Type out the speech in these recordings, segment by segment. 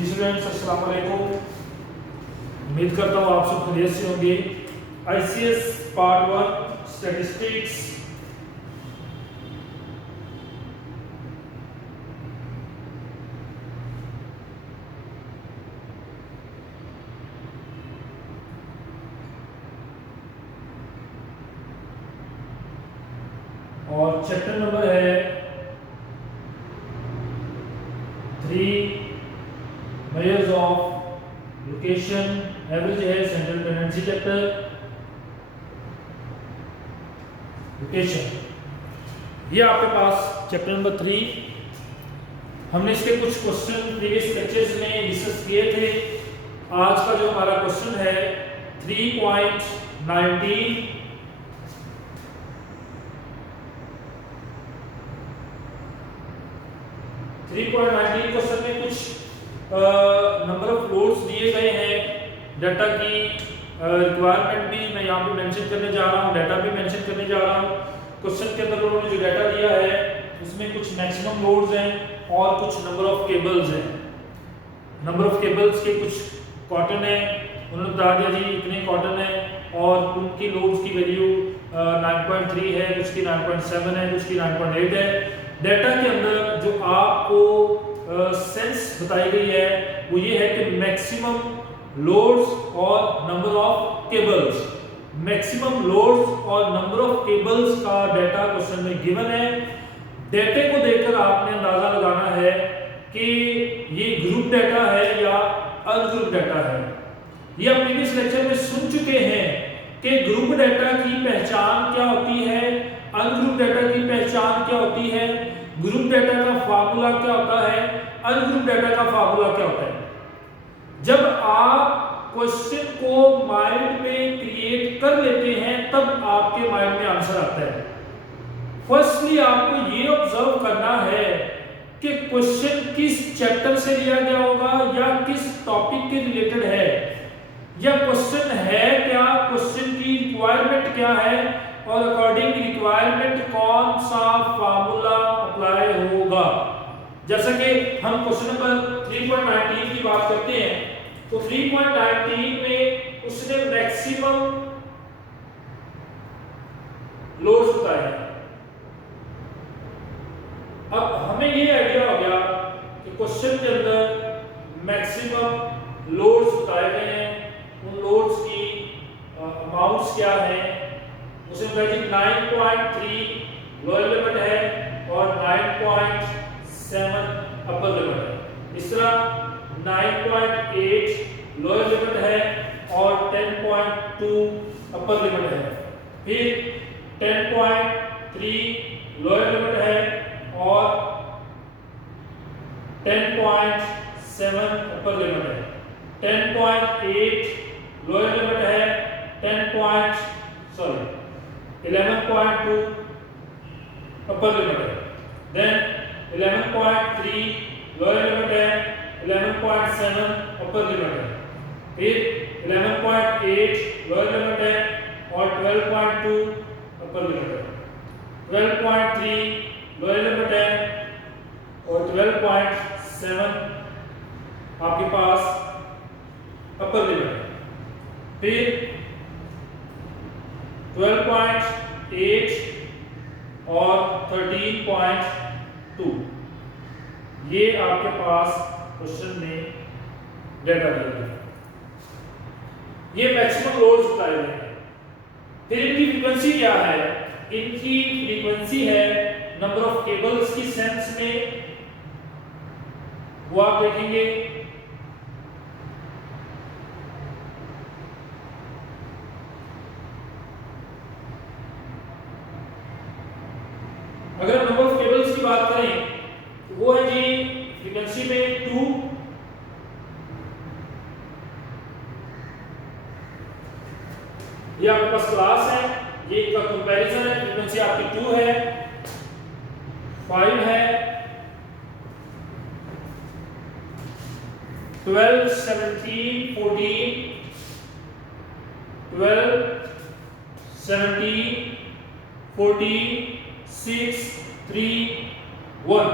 जी students, अस्सलाम वालेकुम। उम्मीद करता हूँ आप सब खैरियत से होंगे। आईसीएस पार्ट 1 स्टैटिस्टिक्स और चैप्टर नंबर है 3 मेजर्स ऑफ लोकेशन एवरेज है सेंट्रल टेंडेंसी चैप्टर लोकेशन। ये आपके पास चैप्टर नंबर 3। हमने इसके कुछ क्वेश्चन प्रीवियस लेक्चर्स में डिस्कस किए थे। आज का जो हमारा क्वेश्चन है 3.19 3.19 क्वेश्चन में कुछ नंबर ऑफ लोड्स दिए गए हैं। डाटा की रिक्वायरमेंट भी मैं यहाँ पे मेंशन करने जा रहा हूँ, डाटा भी मेंशन करने जा रहा हूँ। क्वेश्चन के अंदर उन्होंने जो डाटा दिया है उसमें कुछ मैक्सिमम लोड्स हैं और कुछ नंबर ऑफ केबल्स हैं। नंबर ऑफ केबल्स के कुछ कॉटन है, उन्होंने बता दिया जी इतने कॉटन है और उनकी लोड्स की वैल्यू 9.3 है, कुछ की 9.7 है, कुछ की 9.8 है। डाटा के अंदर जो आपको सेंस बताई गई है वो ये है कि मैक्सिमम लोड्स और number of cables. Maximum loads और नंबर ऑफ केबल्स का डाटा क्वेश्चन में गिवन है। डाटे को देखकर आपने अंदाजा लगाना है कि ये ग्रुप डाटा है या अनग्रुप डाटा है। ये आप प्रीवियस लेक्चर में सुन चुके हैं कि ग्रुप डाटा की पहचान क्या होती है, अनग्रुप डाटा की पहचान क्या होती है, ग्रुप डाटा का फार्मूला क्या होता है, अनग्रुप डाटा का फार्मूला क्या होता है। जब आप क्वेश्चन को माइंड में क्रिएट कर लेते हैं तब आपके माइंड में आंसर आता है। फर्स्टली आपको ये ऑब्जर्व करना है कि क्वेश्चन किस चैप्टर से लिया गया होगा या किस टॉपिक के रिलेटेड है, या क्वेश्चन है क्या, क्वेश्चन की रिक्वायरमेंट क्या है और अकॉर्डिंग रिक्वायरमेंट कौन सा फार्मूला अप्लाई होगा। जैसा कि हम क्वेश्चन नंबर 3.19 की बात करते हैं तो 3.19 में उसने मैक्सिमम लोड्स बताए हैं। अब हमें ये आइडिया हो गया कि क्वेश्चन के अंदर मैक्सिमम लोड्स बताए गए हैं, उन लोड्स की अमाउंट्स क्या है। उसमें 9.3 लोअर लिमिट है और 9.7 अपर लिमिट है। इस तरह 9.8 लोअर लिमिट है और 10.2 अपर लिमिट है। फिर 10.3 लोअर लिमिट है और 10.7 अपर लिमिट है। 10.8 लोअर लिमिट है, 11.2 अपर लिमिट है। देन 11.3 लोअर लिमिट है, 11.7 अपर लिमिट है। फिर 11.8 लोअर लिमिट है और 12.2 अपर लिमिट है। 12.3 लोअर लिमिट है और 12.7 आपके पास अपर लिमिट है। फिर 12.8 और 13.2 ये आपके पास क्वेश्चन में डाटा दिया गया। ये मैक्सिमम लोड्स बताए गए हैं। फिर इनकी फ्रीक्वेंसी क्या है? इनकी फ्रीक्वेंसी है नंबर ऑफ केबल्स की सेंस में, वो आप देखेंगे। अगर नंबर ऑफ केबल्स की बात करें तो वो है जी फ्रीक्वेंसी में 2, ये आपके पास क्लास है, ये इसका कंपैरिजन है। फ्रीक्वेंसी आपकी 2 है, 5 है, 12, 17, 14, 12, 17, 14, 6, 3, 1।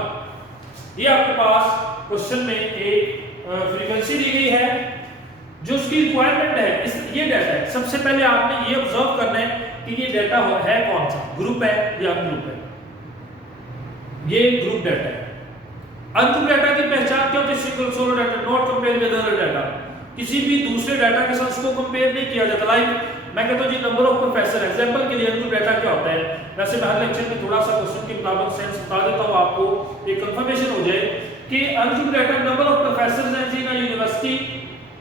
ये आपके पास क्वेश्चन में एक फ्रीक्वेंसी दी गई है, जो उसकी रिक्वायरमेंट है, ये डाटा है। सबसे पहले आपने ये ऑब्जर्व करना है कि ये डाटा है कौन सा, ग्रुप है या अनग्रुप है। ये ग्रुप डाटा है। अनग्रुप डाटा की पहचान क्या होती है? Single solo data, not compare with other data. किसी भी दूसरे डाटा के साथ उसको कंपेयर नहीं किया जाता। लाइक मैं कहता हूं जी नंबर ऑफ प्रोफेसर, एग्जांपल के लिए अनग्रुप डाटा क्या होता है? वैसे मैं हर लेक्चर में थोड़ा सा क्वेश्चन के मुताबिक सेंस बता देता हूं आपको, एक कंफर्मेशन हो जाए कि ungroup data number of professors हैं जी ना यूनिवर्सिटी,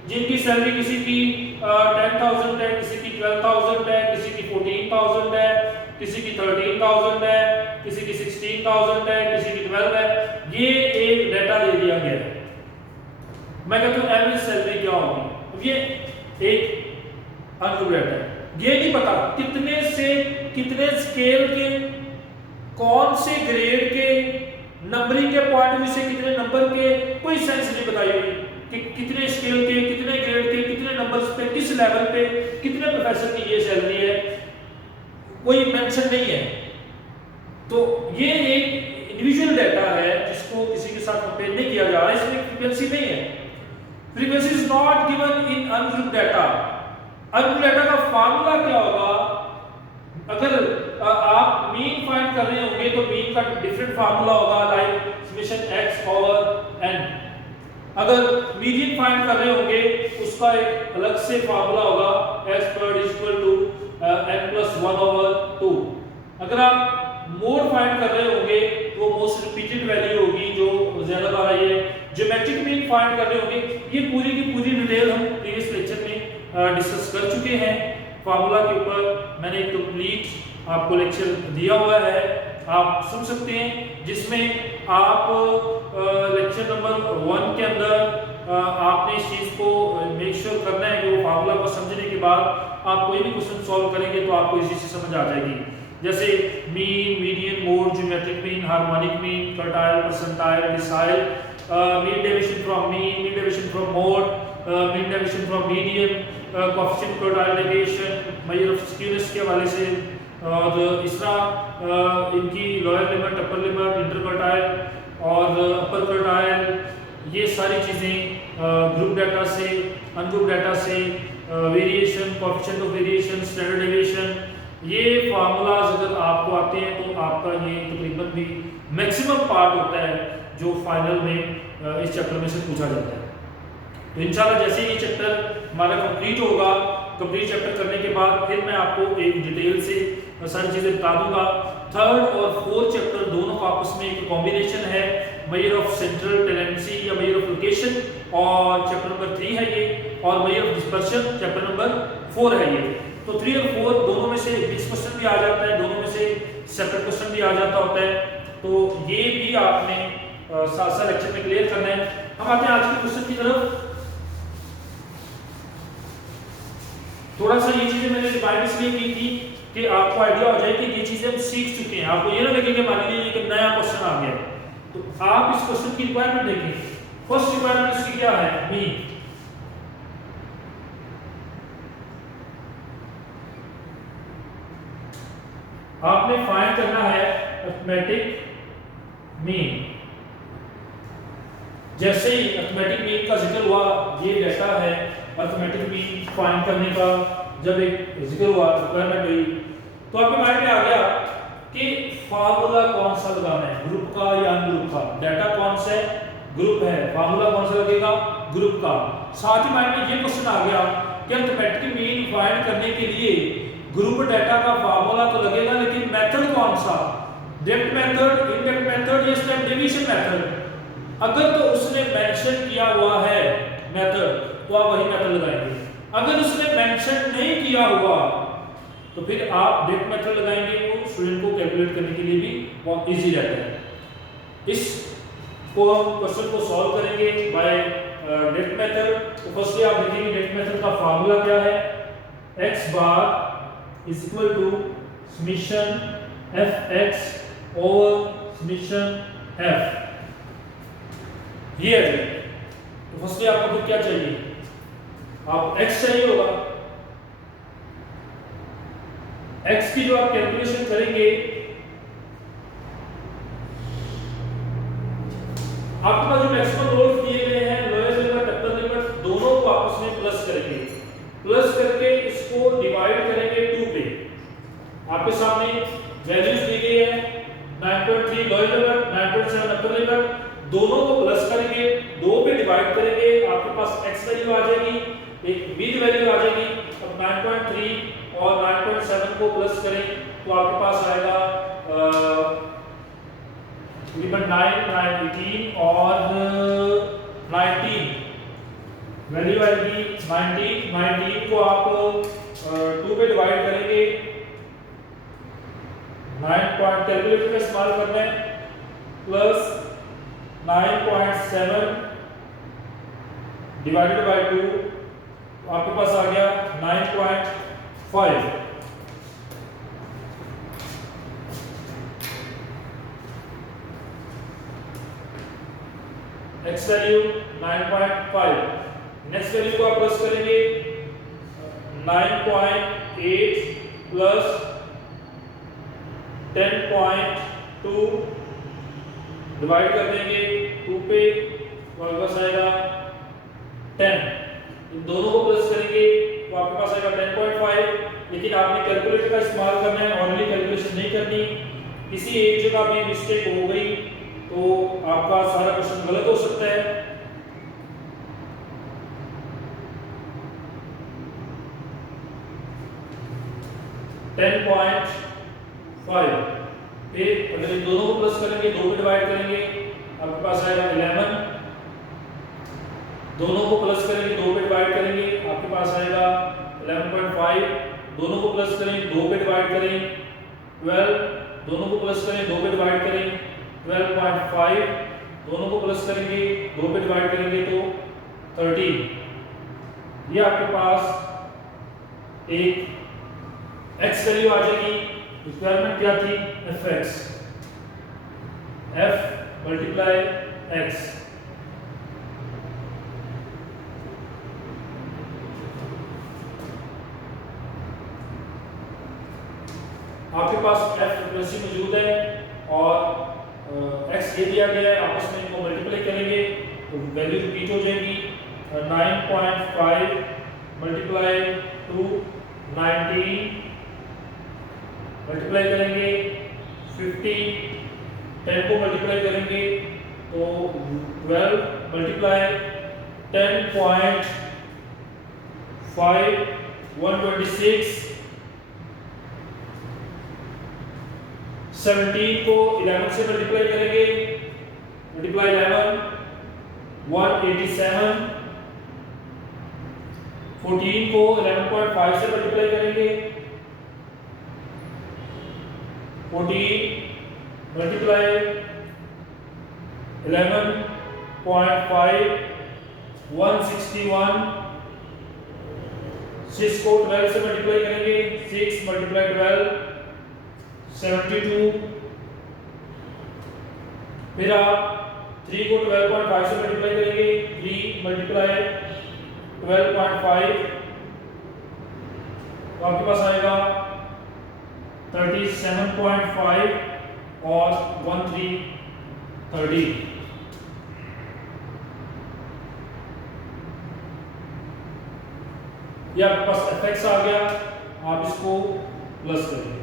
जिनकी सैलरी किसी की 10,000 है, किसी की 12,000 है, किसी की 14,000 है, किसी की 13,000 है, किसी की 16,000 है, किसी की 12 है। ये एक डाटा दे दिया गया है। मैं कहता हूं एवरेज सैलरी क्या होगी? ये एक अनग्रुप डाटा है। ये नहीं पता कितने से कितने स्केल के, कौन से ग्रेड के, नंबरिंग के पॉइंट ऑफ व्यू से कितने नंबर के, कोई सेंस नहीं बताई हुई कि कितने स्केल के, कितने ग्रेड के, कितने नंबर्स पे, किस लेवल पे, कितने प्रोफेसर की ये सैलरी है, कोई मेंशन नहीं है। तो ये एक इंडिविजुअल डाटा है जिसको किसी के साथ कंपेयर नहीं किया जा रहा है, इसमें फ्रीक्वेंसी नहीं है। Frequency is not given in ungroup data. Ungroup data का फार्मूला क्या होगा? अगर आप मीन फाइंड कर रहे होंगे तो मीन का डिफरेंट फार्मूला होगा, like summation x over n। अगर मीडियन फाइंड कर रहे होंगे उसका एक अलग से फार्मूला होगा, x squared is equal to n plus 1 over 2। अगर आप मोड फाइंड कर रहे होंगे तो मोस्ट रिपीटेड वैल्यू होगी जो ज्यादा बार आई है। ज्योमेट्रिक मीन फाइंड कर रहे होंगे, ये पूरी की पूरी डिटेल हम प्रीवियस लेक्चर में डिस्कस कर चुके हैं। फार्मूला के ऊपर मैंने एक कंप्लीट आपको लेक्चर दिया हुआ है, आप सुन सकते हैं, जिसमें आप लेक्चर नंबर 1 के अंदर आपने इस चीज को मेक श्योर करना है कि वो फार्मूला को समझने के बाद आप कोई भी क्वेश्चन सॉल्व करेंगे तो आपको इजी से समझ आ जाएगी। जैसे mean, median, mode, geometric mean, harmonic mean, quartile, percentile, decile, mean deviation from mean, mean deviation from mode, mean deviation from median, coefficient quartile deviation, measure of skewness के हवाले से, और इस तरह इनकी lower limit, upper limit, interquartile और अपर quartile, ये सारी चीजें ग्रुप डाटा से, अनग्रुप डाटा से, variation, coefficient of variation, standard deviation, ये फार्मूलाज अगर आपको आते हैं तो आपका ये तकरीबन भी मैक्सिमम पार्ट होता है जो फाइनल में इस चैप्टर में से पूछा जाता है। तो इंशाल्लाह जैसे ही ये चैप्टर हमारा कंप्लीट होगा, कंप्लीट चैप्टर करने के बाद फिर मैं आपको एक डिटेल से सारी चीजें बता दूंगा। थर्ड और फोर्थ चैप्टर दोनों का आपस में एक कॉम्बिनेशन है, मेजर ऑफ सेंट्रल टेंडेंसी या मेजर ऑफ लोकेशन, और चैप्टर नंबर 3 है ये, और measure of dispersion chapter number 4 है ये। तो 3 और 4 दोनों में से 20 क्वेश्चन भी आ जाता है, दोनों में से सेपरेट क्वेश्चन भी आ जाता होता है। तो ये भी आपने साथ लेक्चर में क्लियर करना है। हम आते हैं आज के क्वेश्चन की तरफ। थोड़ा सा ये चीजें मैंने रिवाइज इसलिए की थी कि आपको आइडिया हो जाए कि ये चीजें हम सीख चुके हैं, आपको ये ना लगे कि मान लीजिए कि नया क्वेश्चन आ गया। तो आप इस क्वेश्चन की रिक्वायरमेंट देखें। फर्स्ट रिक्वायरमेंट इसकी क्या है? मीन। आपने फाइंड करना है अरिथमेटिक मीन। जैसे ही अरिथमेटिक मीन का जिक्र हुआ, ये डाटा है अरिथमेटिक मीन फाइंड करने का, जब एक जिक्र हुआ, रिक्वायरमेंट हुई, तो आपके माइंड में आ गया कि फार्मूला कौन सा लगाना है, ग्रुप का या अनग्रुप का। डाटा कौन सा है? ग्रुप है। फार्मूला कौन सा लगेगा? ग्रुप का। साथ ही माइंड में ये क्वेश्चन आ गया कि अरिथमेटिक मीन फाइंड करने के लिए ग्रुप डाटा का फार्मूला तो लगेगा, लेकिन मेथड कौन सा? डायरेक्ट मेथड, इनडायरेक्ट मेथड या स्टेप डिवीजन मेथड? अगर तो उसने मेंशन किया हुआ है मेथड तो आप वही मेथड लगाएंगे। अगर उसने मेंशन नहीं किया हुआ तो फिर आप डायरेक्ट मेथड लगाएंगे, वो स्टूडेंट को कैलकुलेट करने के लिए भी बहुत इजी रहता है। इस को हम क्वेश्चन को सॉल्व करेंगे बाय डायरेक्ट मेथड। तो फर्स्टली आप देखेंगे डायरेक्ट मेथड का फार्मूला क्या है। x bar is equal to summation fx over summation f, ये है। तो फर्स्टली आपको फिर क्या चाहिए? आप x चाहिए होगा। x की जो आप कैलकुलेशन करेंगे, आपके पास जो मैक्सिमम लोड्स दिए गए हैं, लोएस्ट लिमिट करेंगे, प्लस करके इसको डिवाइड करेंगे 2 पे। आपके सामने वैल्यूज दी गई है 9.3 लोअर लिमिट, 9.7 अपर लिमिट, दोनों को प्लस करेंगे, 2 पे डिवाइड करेंगे, आपके पास x वैल्यू आ जाएगी, एक मिड वैल्यू आ जाएगी। अब 9.3 और 9.7 को प्लस करें तो आपके पास आएगा लिमिट 9, 18 और 19 वैल्यू आएगी 19 को आप 2 पे डिवाइड करेंगे, 9 कैलकुलेटर का इस्तेमाल करना है, प्लस 9.7 डिवाइडेड बाय 2, आपके पास आ गया 9.5। x वैल्यू 9.5, नेक्स्ट वैल्यू को आप प्लस करेंगे 9.8 प्लस 10.2 डिवाइड कर देंगे 2 पे, तो आपके पास आएगा 10। इन दोनों को प्लस करेंगे तो आपके पास आएगा 10.5। लेकिन आपने कैलकुलेटर का इस्तेमाल करना है, ऑनलाइन कैलकुलेशन नहीं करनी। किसी एक जगह भी मिस्टेक हो गई तो आपका सारा क्वेश्चन गलत हो सकता है। फिर अगर इन दोनों को प्लस करेंगे, 2 पे डिवाइड करेंगे, आपके पास आएगा 11। दोनों को प्लस करेंगे, 2 पे डिवाइड करेंगे, आपके पास आएगा 11.5। दोनों को प्लस करें, 2 पे डिवाइड करें 12। दोनों को प्लस करें, 2 पे डिवाइड करें 12.5। दोनों को प्लस करेंगे, 2 पे डिवाइड करेंगे तो 13। ये आपके पास एक x वैल्यू आ जाएगी। रिक्वायरमेंट क्या थी? fx, f multiply x। आपके पास f फ्रीक्वेंसी मौजूद है और x ये दिया गया है, आपस में इनको मल्टीप्लाई करेंगे तो वैल्यू रिपीट हो जाएगी। 9.5 मल्टीप्लाई 2 19 मल्टीप्लाई करेंगे 50, 10 को मल्टीप्लाई करेंगे तो 12 मल्टीप्लाई 10.5 126। 17 को 11 से मल्टीप्लाई करेंगे, मल्टीप्लाई 11 187। 14 को 11.5 से मल्टीप्लाई करेंगे, 14 मल्टीप्लाई 11.5 161। 6 को 12 से मल्टीप्लाई करेंगे, 6 मल्टीप्लाई 12 72। फिर आप 3 को 12.5 से मल्टीप्लाई करेंगे, 3 मल्टीप्लाई 12.5 तो आपके पास आएगा 37.5 और 1330। ये आपके पास fx आ गया, आप इसको प्लस करेंगे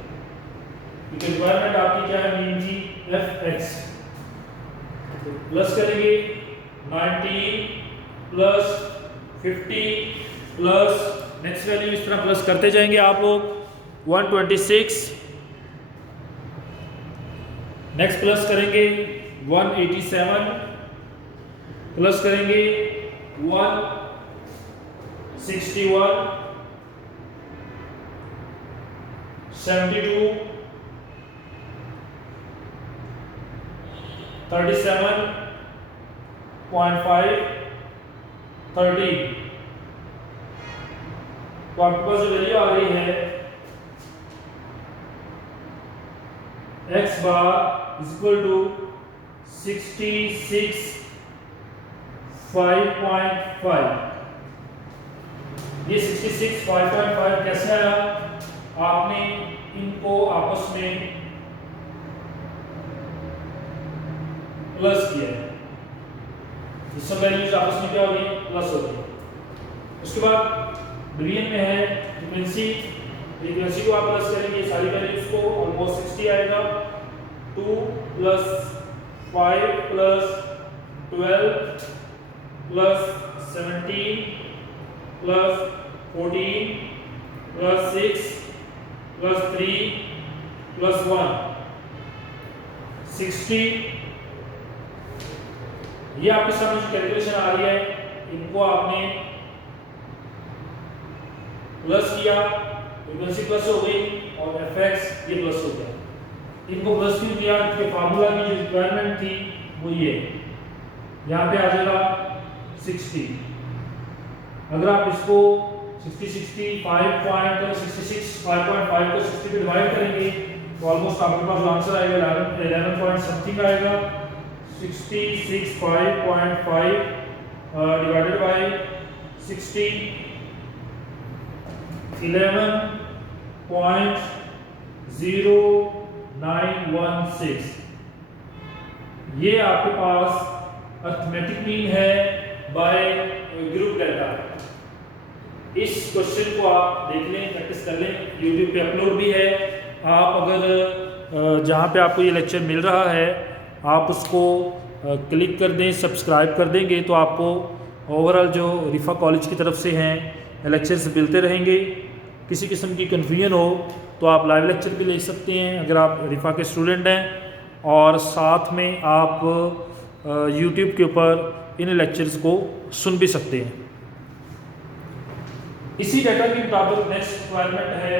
क्योंकि रिक्वायरमेंट आपकी क्या है, मीन की fx। तो प्लस करेंगे 19 प्लस 50 प्लस नेक्स्ट वैल्यू इस तरह प्लस करते जाएंगे आप लोग 126। नेक्स्ट प्लस करेंगे 187 प्लस करेंगे 161 72 37.5 30। तो आपके पास जो वैल्यू आ रही है x bar is equal to 66.5। ये 66.5 कैसे आया? आपने इनको आपस में प्लस किया है, सब वैल्यूज आपस में क्या हो गई? प्लस हो गई। उसके बाद बिलियन में है। फ्रीक्वेंसी को आप प्लस करेंगे सारी वैल्यूज को, ऑलमोस्ट 60 आएगा। 2 + 5 + 12 + 17 + 14 + 6 + 3 + 1 60। ये आपके सामने जो कैलकुलेशन आ रही है, इनको आपने प्लस किया, फ्रीक्वेंसी प्लस हो गई और fx ये प्लस हो गया। इनको प्लस क्यों किया? क्योंकि फार्मूला की जो रिक्वायरमेंट थी वो ये, यहाँ पे आ जाएगा 60। अगर आप इसको 5.5 को 60 पे डिवाइड करेंगे तो ऑलमोस्ट आपके पास जो आंसर आएगा 11 पॉइंट समथिंग आएगा। 65.5 डिवाइडेड बाय 60, 11.0916। ये आपके पास अर्थमेटिक मीन है बाय ग्रुप डेल्टा। इस क्वेश्चन को आप देख लें, प्रैक्टिस कर लें, यूट्यूब पे अपलोड भी है। आप अगर जहाँ पे आपको ये लेक्चर मिल रहा है आप उसको क्लिक कर दें, सब्सक्राइब कर देंगे तो आपको ओवरऑल जो रिफ़ा कॉलेज की तरफ से हैं लेक्चर्स मिलते रहेंगे। किसी किस्म की कन्फ्यूजन हो तो आप लाइव लेक्चर भी ले सकते हैं अगर आप रिफ़ा के स्टूडेंट हैं, और साथ में आप यूट्यूब के ऊपर इन लेक्चर्स को सुन भी सकते हैं। इसी डाटा के मुताबिक नेक्स्ट रिक्वायरमेंट है